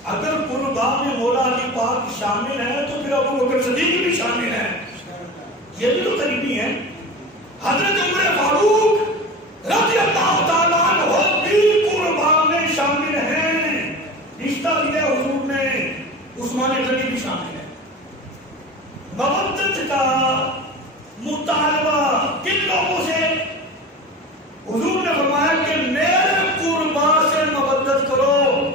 اگر قربا میں مولا علی پاک شامل ہے تو پھر ابو بکر صدیق بھی شامل ہے، یہ بھی تو قریبی ہیں۔ حضرت عمر فاروق رضی اللہ تعالیٰ عنہ بھی قربا میں شامل ہیں، رشتہ دیا حضور نے، عثمان غنی بھی شامل ہے۔ مودت کا مطالبہ کن لوگوں سے؟ حضور نے فرمایا کہ میرے قربا سے مودت کرو،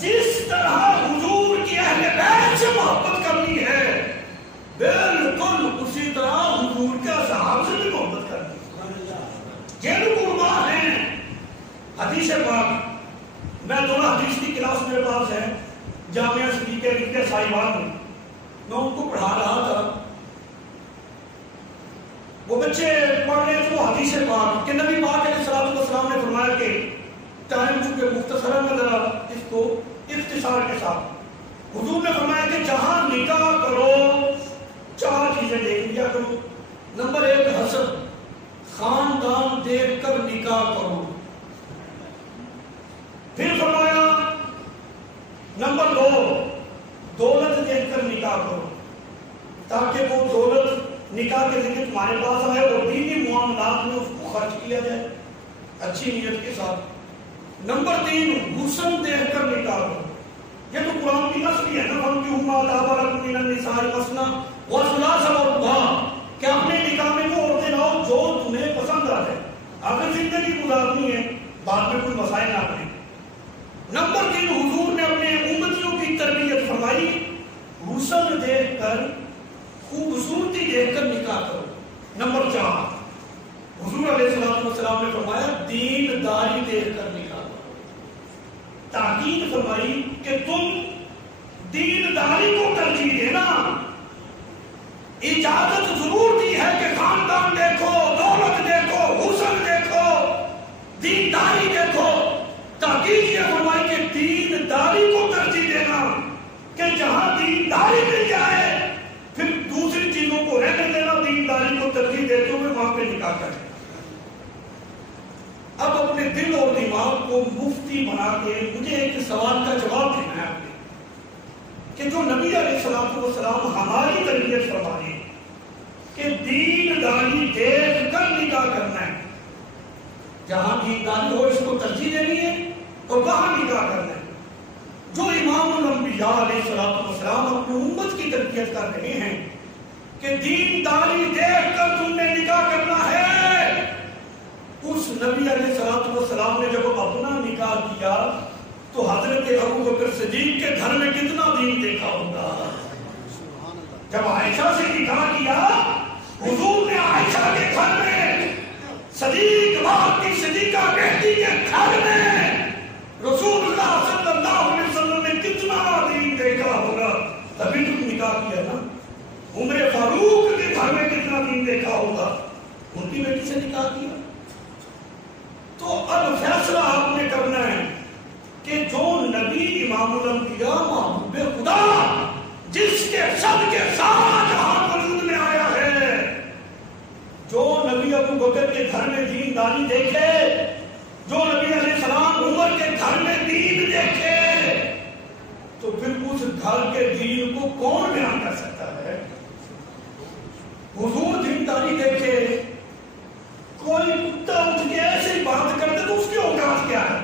جس طرح حضور کی اہل بیت سے محبت کرنی ہے بالکل اسی طرح حضور کے اصحاب حدیث پاک، میں دونوں حدیث کی کلاس میرے پاس ہے جامعہ صدیقہ کے صاحبان میں ان کو پڑھا رہا تھا. وہ بچے پڑھ رہے تھے وہ حدیث پاک کہ نبی پاک علیہ السلام نے فرمایا کہ ٹائم چونکہ مختصر ہے ذرا اس کو اختصار کے ساتھ حضور نے فرمایا کہ جہاں نکاح کرو 4 چیزیں دیکھ لیا کرو. نمبر 1 حسب، خاندان دیکھ کر نکاح کرو. پھر فرمایا نمبر 2 دولت دیکھ کر نکاح کرو تاکہ وہ دولت نکاح کے ذریعے تمہارے پاس آئے اور دینی معاملات میں اس کو خرچ کیا جائے اچھی نیت کے ساتھ. نمبر 3 حسن دیکھ کر نکاح کرو. یہ تو قرآن کی نص بھی ہے نا، ہم کی امت آبارک من النساء مثنى وثلاث ورباع، کہ اپنے نکاح میں وہ عورتیں لاؤ جو تمہیں پسند آ جائے. اگر زندگی گزارنی ہے بعد میں کوئی مسائل نہ کریں. نمبر 3 حضور نے اپنے امتیوں کی تربیت فرمائی، حسن دیکھ کر خوبصورتی دیکھ کر نکاح کرو. نمبر 4 حضور علیہ السلام نے فرمایا دین داری دیکھ کر نکاح کرو. تاکید فرمائی کہ تم دین داری کو ترجیح دینا. اجازت ضرور دی ہے کہ خاندان دیکھو، دولت دیکھو، حسن دیکھو، دین داری دیکھو. تاکید یہ فرمائی کہ دین داری کو ترجیح دینا، کہ جہاں دین داری مل جائے پھر دوسری چیزوں کو رہنے دینا، دین داری کو ترجیح دیتے ہوئے وہاں پہ نکاح کریں. اب اپنے دل اور دماغ کو مفتی بنا کے مجھے ایک سوال کا جواب دینا ہے آپ نے کہ جو نبی علیہ السلام ہماری تربیت فرما رہے ہیں کہ دین داری دیکھ کر نکاح کرنا ہے، جہاں دین داری ہو اس کو ترجیح دینی ہے اور وہاں نکاح کرنا ہے. جو امام الانبیاء علیہ السلام اپنی امت کی تربیت کر رہے ہیں کہ دین داری دیکھ کر تم نے نکاح کرنا ہے، اس نبی علیہ السلام نے جب اپنا نکاح کیا تو حضرت ابوبکر صدیق کے گھر میں کتنا دین دیکھا ہوگا. جب عائشہ سے نکاح کیا حضور نے عائشہ کے گھر میں، صدیق باپ کی صدیقہ بیٹی کے گھر میں رسول اللہ صلی اللہ علیہ وسلم نے کتنا دین دیکھا ہوگا. تبھی تم نکاح کیا نا. عمر فاروق کے گھر میں کتنا دین دیکھا ہوگا، ان کی بیٹی سے نکاح کیا. تو اب فیصلہ آپ نے کرنا ہے کہ جو نبی امام الانبیاء محبوب خدا جس کے صد کے سارا جہاں وجود میں آیا ہے، جو نبی ابوبکر کے گھر میں دین داری دیکھے، جو نبی علیہ السلام عمر کے گھر میں دین دیکھے، تو پھر اس گھر کے دین کو کون بیان کر سکتا ہے. حضور دین داری دیکھے، کوئی کتا اٹھ کے ایسی بات کرتے تو اس کی اوقات کیا ہے.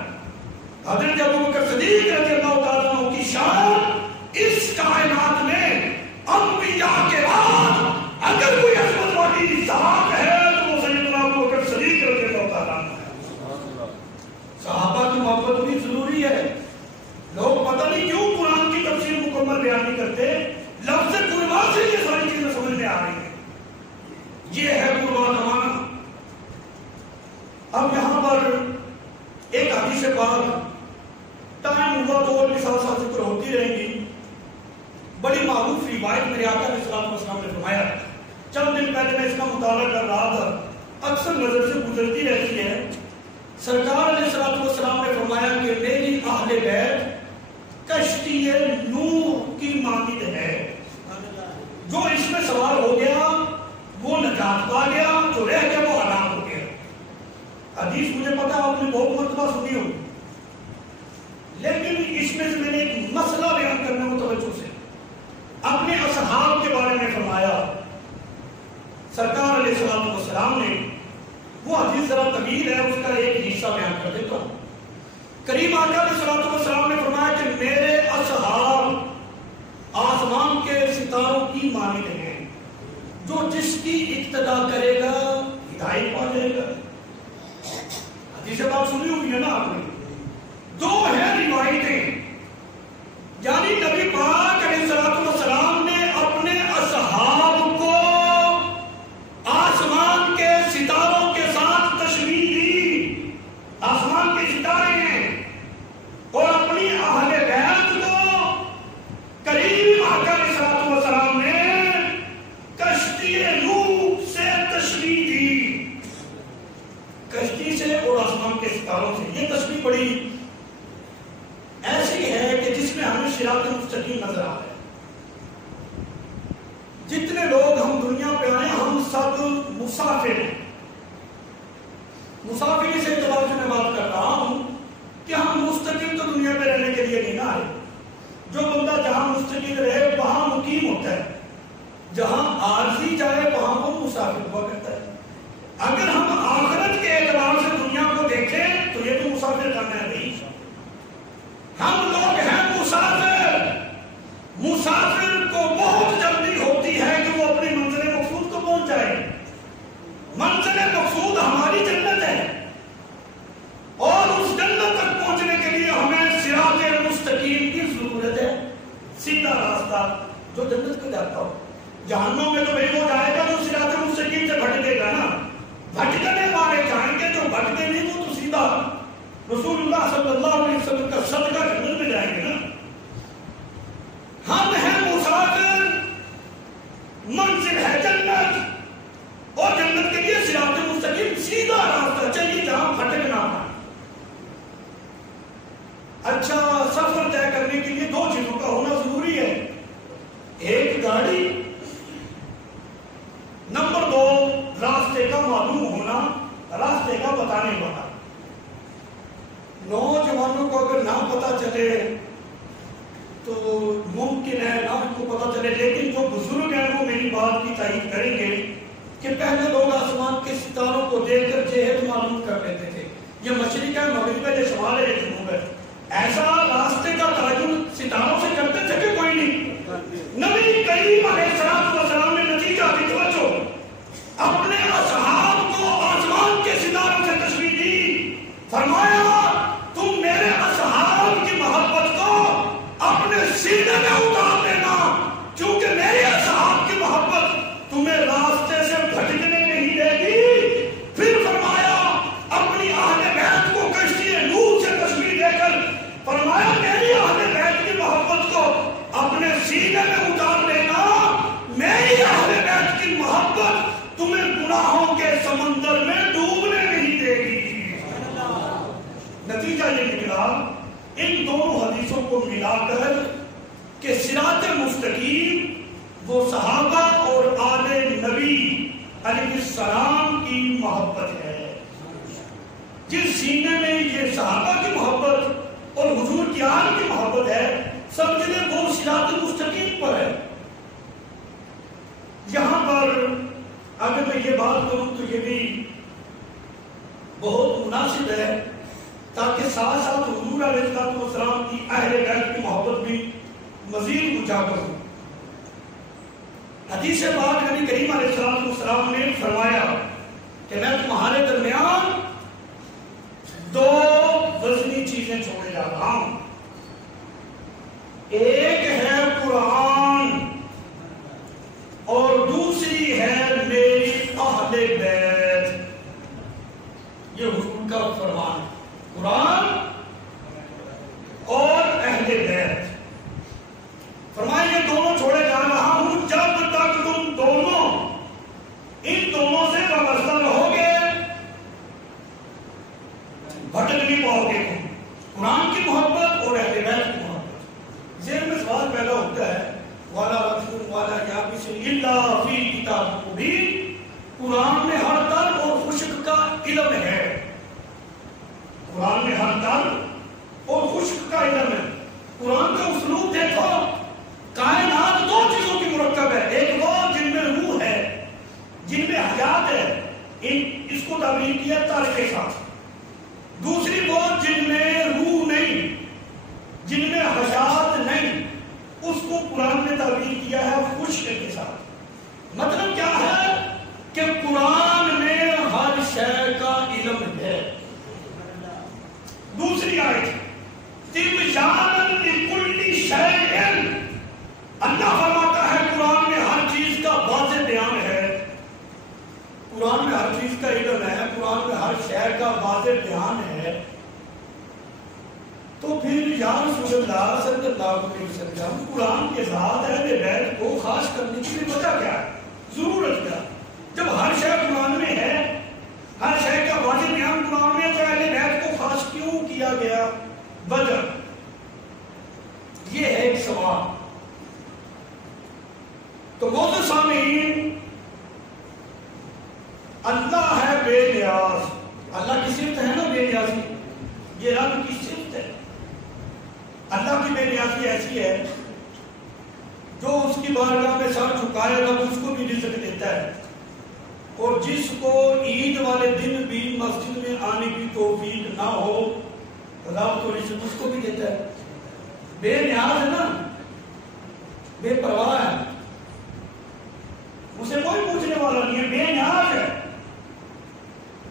حضرت ابوبکر صدیق رضی اللہ تعالیٰ عنہ کی شان اس کائنات میں انبیاء کے بعد اگر کوئی عظمت والی ذات ہے تو وہ سیدنا ابوبکر صدیق رضی اللہ تعالیٰ عنہ ہے. صحابہ کی محبت بھی ضروری ہے. لوگ پتہ نہیں کیوں قرآن کی تفسیر مکمل بیان نہیں کرتے، لفظ قربان سے یہ ساری چیزیں سمجھ میں آ رہی ہیں. یہ ہے قربان امانہ. اب یہاں پر ایک حدیث پاک ٹائم ہوا تو اور بھی ساتھ ساتھ ذکر ہوتی رہیں گی. بڑی معروف روایت میرے آقا علیہ السلام نے فرمایا، چند دن پہلے میں اس کا مطالعہ کر رہا تھا، اکثر نظر سے گزرتی رہتی ہے. سرکار علیہ السلام نے فرمایا کہ میری اہل بیت کشتی نوح کی مانند ہے، جو اس میں سوار ہو گیا وہ نجات پا گیا، جو رہ گیا وہ ہلاک ہو گیا. حدیث مجھے پتا آپ نے بہت مرتبہ سنی ہو، لیکن اس میں سے میں نے ایک مسئلہ بیان کرنا متوجہ سے. اپنے اصحاب کے بارے میں فرمایا سرکار علیہ السلام نے، وہ حدیث ذرا طویل ہے، اس کا ایک حصہ بیان کر دیتا ہوں. کریم آقا علیہ السلام نے فرمایا کہ میرے اصحاب آسمان کے ستاروں کی مانند ہیں، جو جس کی اقتدا کرے گا ہدایت پا جائے گا. حدیث بات سنی ہوئی ہے نا آپ نے. دو ہیں روایتیں، یعنی نبی پاک علیہ السلام نے اپنے اصحاب کو آسمان کے ستاروں کے ساتھ تشبیہ دی. آسمان کے ستارے کشتی سے اور آسمان کے ستاروں سے. یہ تشبیہ بڑی ایسی ہے کہ جس میں ہمیں صراط مستقیم نظر آ رہا ہے. جتنے لوگ ہم دنیا پہ آئے ہم سب مسافر ہیں. مسافری سے اعتبار سے میں بات کر رہا ہوں کہ ہم مستقل تو دنیا پہ رہنے کے لیے نہیں نہ آئے. جو بندہ جہاں مستقل رہے وہاں مقیم ہوتا ہے, جہاں عارضی جائے وہاں وہ مسافر ہوا کرتا ہے. اگر ہم آخرت کے اعتبار سے دنیا کو دیکھیں تو یہ تو مسافر کرنا ہے نہیں. ہم لوگ ہیں مسافر. مسافر کو بہت جلدی ہوتی ہے کہ وہ اپنی منزل مقصود کو پہنچ جائے. منزل مقصود ہماری جنت ہے, اور اس جنت تک پہنچنے کے لیے ہمیں صراط مستقیم کی ضرورت ہے. سیدھا راستہ جو جنت کو جاتا ہو. جہنم میں تو بھائی وہ جائے گا جو صراط مستقیم سے بھٹکے گا نا. بھٹکنے والے جائیں گے, جو بھٹکے نہیں وہ تو سیدھا رسول اللہ صلی اللہ علیہ وسلم کا صدقہ جنت میں جائیں گے نا. ہم ہیں مسافر, منزل ہے جنت, اور جنت کے لیے صراط مستقیم سیدھا راستہ چلیے جہاں بھٹکنا ہے. اچھا, سفر طے کرنے کے لیے دو چیزوں کا ہونا ضروری ہے. ایک گاڑی, نمبر دو راستے کا معلوم ہونا, راستے کا بتانے والا. نوجوانوں کو اگر نہ پتا چلے تو ممکن ہے نہ ان کو پتا چلے, لیکن جو بزرگ ہیں وہ میری بات کی تائید کریں گے کہ پہلے لوگ آسمان کے ستاروں کو دیکھ کر جہت معلوم کر لیتے تھے. یہ مشرق ہے, مغرب ہے, یہ شمال ہے, یہ جنوب ہے. ایسا راستے کا تعین ستاروں سے کرتے تھے کہ کوئی نہیں. نبی کریم علیہ السلام نے نتیجہ کی توجہ اپنے اصحاب کو آسمان کے ستاروں سے تشبیہ دی. فرمایا تم میرے اصحاب کی محبت کو اپنے سینے میں اتار لینا, کیونکہ میرے اصحاب کی محبت تمہیں راستے سے بھٹکنے نہیں دے گی. پھر فرمایا اپنی اہل بیت کو کشتی نوح سے تشبیہ دے کر فرمایا میری اہل بیت کی محبت کو اپنے سینے میں اتار لینا. میری اہل بیت کی محبت تمہیں گناہوں کے سمندر میں ڈوبنے نہیں دے گی. نتیجہ یہ نکلا ان دونوں حدیثوں کو ملا کر کہ صراط مستقیم وہ صحابہ اور آل نبی علیہ السلام کی محبت ہے. جس سینے میں یہ صحابہ کی محبت اور حضور کی آل کی محبت ہے, سمجھ لیں وہ صراط مستقیم پر ہے. یہاں پر اگر میں یہ بات کروں تو یہ بھی بہت مناسب ہے تاکہ ساتھ ساتھ حضور علیہ السلام کی اہل بیت کی محبت بھی مزید اجاگر ہو. حدیث پاک نبی کریم علیہ السلام نے فرمایا کہ میں تمہارے درمیان دو وزنی چیزیں چھوڑے جا رہا ہوں. ایک ہے قرآن اور دوسری ہے میری اہل بیت. یہ حضور کا فرمان ہے, قرآن اور اہل بیت. فرمایا یہ دونوں چھوڑے جا رہا ہوں جب تک تم دونوں ان دونوں سے وابستہ رہو گے بھٹک نہیں پاؤ گے. قرآن کی محبت اور اہل بیت کی محبت. ذہن میں سوال پیدا ہوتا ہے والا رسول والا یا بسم اللہ فی کتاب مبین. قرآن میں ہر تر اور خشک کا علم ہے. قرآن میں ہر تر اور خشک کا علم ہے. قرآن کا اسلوب دیکھو, کائنات دو چیزوں کی مرکب ہے. ایک وہ جن میں روح ہے, جن میں حیات ہے, اس کو تعبیر کیا تر کے ساتھ. دوسری وہ جن میں روح نہیں, جن میں حیات نہیں, اس کو قرآن نے تعبیر کیا ہے خشک کے ساتھ. مطلب کیا ہے کہ قرآن میں ہر شے کا علم ہے. دوسری آیت تبیان لکل شیء, اللہ فرماتا ہے قرآن میں ہر چیز کا واضح بیان ہے. قرآن میں ہر چیز کا علم ہے, قرآن میں ہر شے کا واضح بیان ہے. تو پھر یا رسول اللہ صلی اللہ علیہ وسلم قرآن کے ذات اہل بیت کو خاص کرنے کی وجہ کیا ہے, ضرورت کیا؟ جب ہر شے قرآن میں ہے ہر شے کا واضح بیان قرآن میں، تو اہل بیت کو خاص کیوں کیا گیا؟ وجہ یہ ہے ایک سوال۔ تو موضوع سامعین، اللہ ہے بے نیاز، اللہ کی صفت ہے نا بے نیازی، یہ رب کی صفت ہے۔ اللہ کی بے نیازی ایسی ہے جو اس کی بارگاہ میں سر جھکائے رب اس کو بھی رزق دیتا ہے، اور جس کو عید والے دن بھی مسجد میں آنے کی توفیق نہ ہو رب تو رزق اس کو بھی دیتا ہے۔ بے نیاز ہے نا، بے پرواہ ہے، اسے کوئی پوچھنے والا نہیں ہے، بے نیاز ہے۔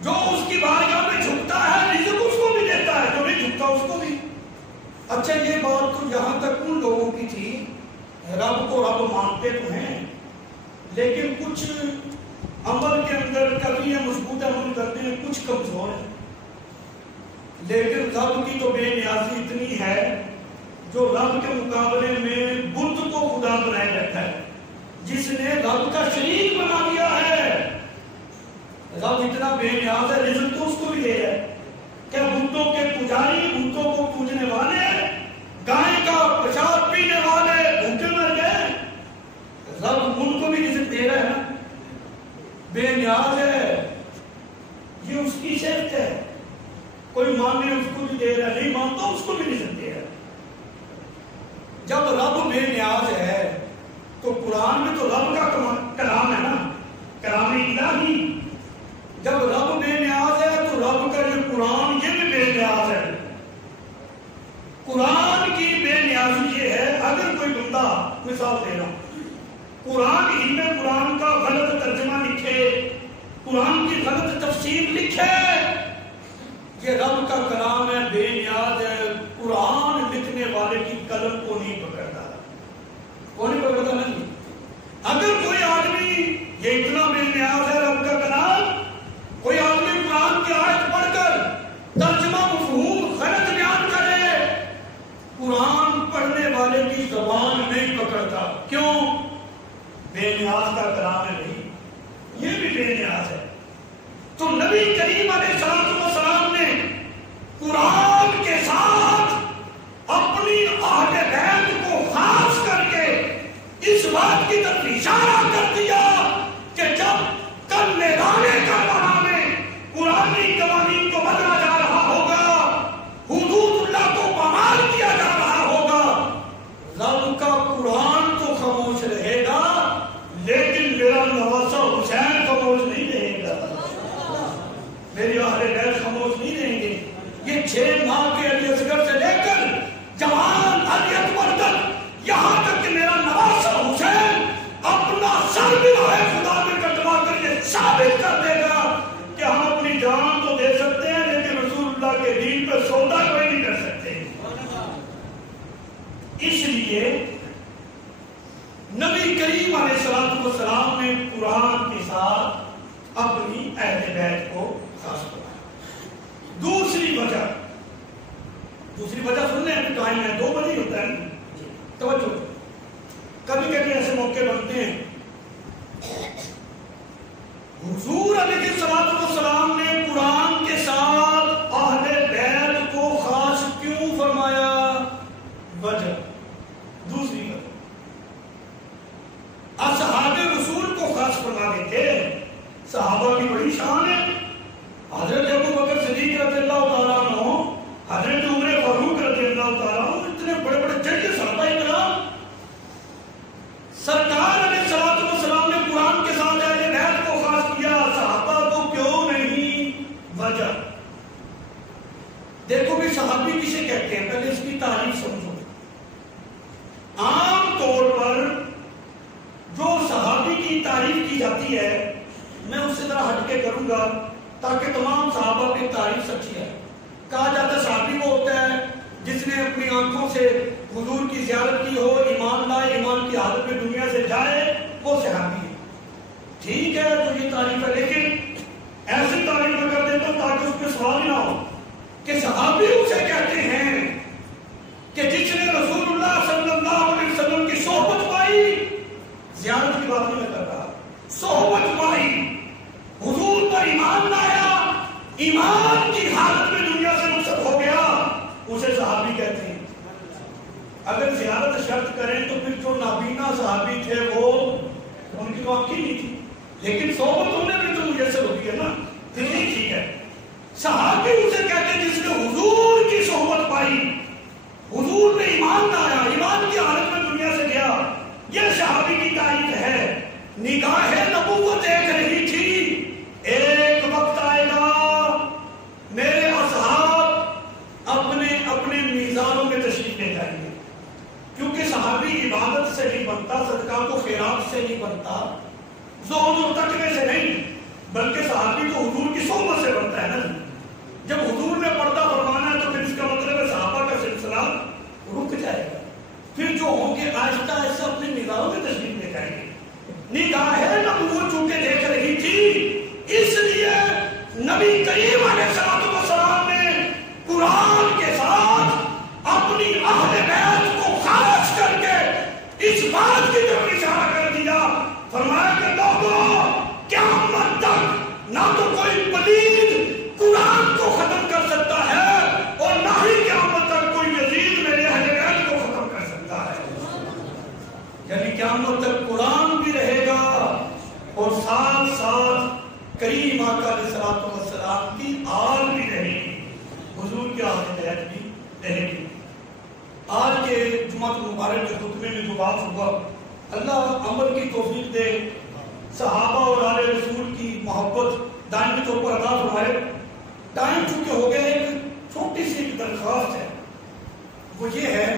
جو اس کی بارگاہ میں جھکتا ہے رزق اس کو بھی دیتا ہے، جو نہیں جھکتا اس کو بھی۔ اچھا یہ بات تو یہاں تک ان لوگوں کی تھی، رب کو رب مانتے تو ہیں لیکن کچھ عمل کے اندر کبھی مضبوط عمل کرتے ہیں، کچھ کمزور ہیں۔ لیکن رب کی تو بے نیازی اتنی ہے جو رب کے مقابلے میں بت کو خدا بنائے رکھا ہے، جس نے رب کا شریک بنا دیا ہے۔ رب اتنا بے نیاز ہے، رزق تو اس کو بھی دے ہے۔ کہ بتوں کے پجاری، بتوں کو پوجنے والے، گائے کا پیشاب پینے والے بھوکے مر گئے، رب ان کو بھی رزق دے رہا ہے، بے نیاز ہے، یہ اس کی صفت ہے۔ کوئی ماننے اس کو بھی دے رہا ہے، نہیں مانتا اس کو بھی رزق دے رہا ہے۔ جب رب بے نیاز ہے تو قرآن میں تو رب کا کلام ہے نا، کلام الہی۔ جب رب بے نیاز ہے تو رب کا یہ قرآن یہ بھی بے نیاز ہے۔ قرآن کی بے نیازی یہ ہے، اگر کوئی بندہ، مثال دے رہا ہوں، قرآن ہی میں قرآن کا غلط ترجمہ لکھے، قرآن کی غلط تفسیر لکھے، یہ رب کا کلام ہے، بے نیاز ہے، قرآن لکھنے والے کی قلم کو نہیں پکڑتا۔ کون نہیں پکڑتا؟ نہیں۔ اگر کوئی آدمی، یہ اتنا بے نیاز ہے رب کا کلام، کوئی آدمی قرآن کی آیت پڑھ کر ترجمہ مفہوم غلط بیان کرے، قرآن پڑھنے والے کی زبان نہیں پکڑتا۔ کیوں؟ بے نیاز کا کلام ہے نہیں، یہ بھی بے نیاز ہے۔ تو نبی کریم علیہ السلام نے قرآن کے ساتھ اپنی اہل بیت کو خاص کر کے اس بات کی طرف اشارہ کر دیا کہ جب کل میدان کربلا میں قرآنی قوانین کو بدلا جا رہا ہوگا، حدود اللہ کو پامال کیا جا رہا ہوگا، رب کا قرآن تو خاموش رہے گا لیکن میرا نواسہ حسین خاموش نہیں رہے گا، میری اہل بیت خاموش نہیں رہیں گے۔ یہ 6 ماہ کے علی اصغر سے لے کر جوان علی اکبر تک، یہاں تک کہ میرا نواسہ حسین اپنا سر بھی راہ خدا میں کٹوا کر یہ ثابت کر دے گا کہ ہم اپنی جان تو دے سکتے ہیں لیکن رسول اللہ کے دین پہ سودا کوئی نہیں کر سکتے۔ اس لیے نبی کریم علیہ السلام نے قرآن کے ساتھ اپنی اہل بیت کو خاص بنایا۔ دوسری وجہ سننے ہیں، ٹائم ہے 2 بجے ہوتا ہے، توجہ۔ کبھی کبھی ایسے موقع بنتے ہیں، حضور علیہ السلام نے قرآن کے ساتھ اہل بیت کو خاص کیوں فرمایا؟ وجہ، دوسری وجہ، اصحاب رسول کو خاص فرما دیتے، صحابہ کی بڑی شان ہے۔ حضرت ابو بکر صدیق رضی اللہ تعالیٰ عنہ، حضرت عمر فاروق رضی اللہ تعالیٰ عنہ، اتنے بڑے بڑے جج صحابہ کرام، سرکار علیہ السلام نے قرآن کے ساتھ اہل بیت کو خاص کیا، صحابہ کو کیوں نہیں؟ وجہ دیکھو بھی، صحابی کسے کہتے ہیں؟ پہلے اس کی تعریف سمجھو۔ عام طور پر جو صحابی کی تعریف کی جاتی ہے، میں اس سے ذرا ہٹ کے کروں گا تاکہ تمام صحابہ کی تعریف سچی ہے۔ کہا جاتا ہے صحابی وہ ہوتا ہے جس نے اپنی آنکھوں سے حضور کی زیارت کی ہو، ایمان لائے، ایمان کی حالت میں دنیا سے جائے، وہ صحابی ہے۔ ٹھیک ہے، تو یہ تعریف ہے، لیکن ایسی تعریف میں کر دیتا ہوں تاکہ اس میں سوال نہ ہو کہ صحابی اسے کہتے ہیں کہ جس نے رسول اللہ صلی اللہ علیہ وسلم کی صحبت پائی، زیارت کی بات نہیں کر رہا، صحبت پائی، حضور پر ایمان لایا، حالت میں دنیا سے رخصت ہو گیا اسے صحابی کہتے ہیں. اگر زیارت شرط کریں تو پھر جو نابینا صحابی تھے وہ ان کی تو آنکھ ہی نہیں تھی، لیکن صحبت ہونے میں تو میسر ہوتی ہے نا، پھر نہیں ٹھیک ہے. صحابی اسے کہتے ہیں جس نے حضور کی صحبت پائی، حضور میں ایمان لایا، ایمان کی حالت میں دنیا سے گیا، یہ صحابی کی تعریف ہے. نگاہ نبوت ایک رہی تھی، ایک وقت آئے گا میرے اصحاب اپنے اپنے میزانوں میں تشریف لے جائیں گے، کیونکہ صحابی عبادت سے نہیں بنتا، صدقہ کو خیرات سے نہیں بنتا، زہد و تقوی سے نہیں، بلکہ صحابی تو حضور کی صحبت سے بنتا ہے نا. جب حضور نے پردہ فرمانا ہے تو پھر اس کا مطلب ہے صحابہ کا سلسلہ رک جائے گا، پھر جو ہوں گے آہستہ آہستہ اپنے نگاہوں میں تشریف لے جائیں گے. نگاہ نبوت چونکہ دیکھ رہی تھی، اس لیے نبی کریم علیہ السلام نے قرآن کے ساتھ اپنی اہل بیت کو خارج کر کے اس بات کی طرف اشارہ کر دیا، فرمایا کہ لوگوں قیامت تک نہ تو کوئی پلید قرآن کو ختم کر سکتا ہے اور نہ ہی قیامت تک کوئی یزید میرے اہل بیت کو ختم کر سکتا ہے. یعنی قیامت تک قرآن بھی رہے گا اور ساتھ ساتھ کریم آقا علیہ السلام کی آل بھی رہے گی، حضور کی اہل بیت بھی رہے گی. آج کے جمعہ مبارک کے خطبے میں جو بات ہوا، اللہ عمل کی توفیق دے، صحابہ اور آل رسول کی محبت دائمی طور پر عطا فرمائے. ٹائم چونکہ ہو گیا، ایک چھوٹی سی درخواست ہے، وہ یہ ہے